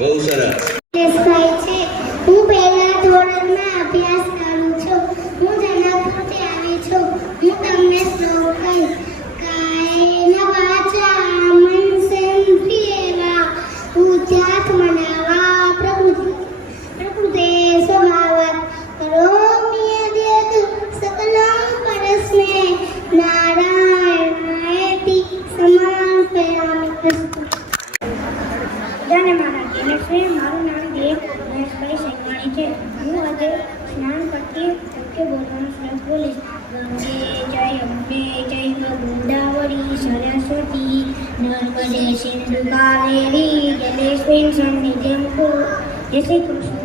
બહુ સરસ. હું પહેલા મનાવા પ્રકૃતિ. પ્રકૃતે સ્વભાવત કરોમિ યદ્યત સકલમ નમસ્તે મારું નામ દેવ મહેશભાઈ શેખવાણી છે. હું આજે સ્નાન કરતી તકે બોલવાનું સ્લેટ બોલીશ. જય અંબે, જય ગોદાવરી સરસ્વતી, નર્મદે સિંધુ કાવેરી, જલેશ્વરી સન્નિધિ જય શ્રી કૃષ્ણ.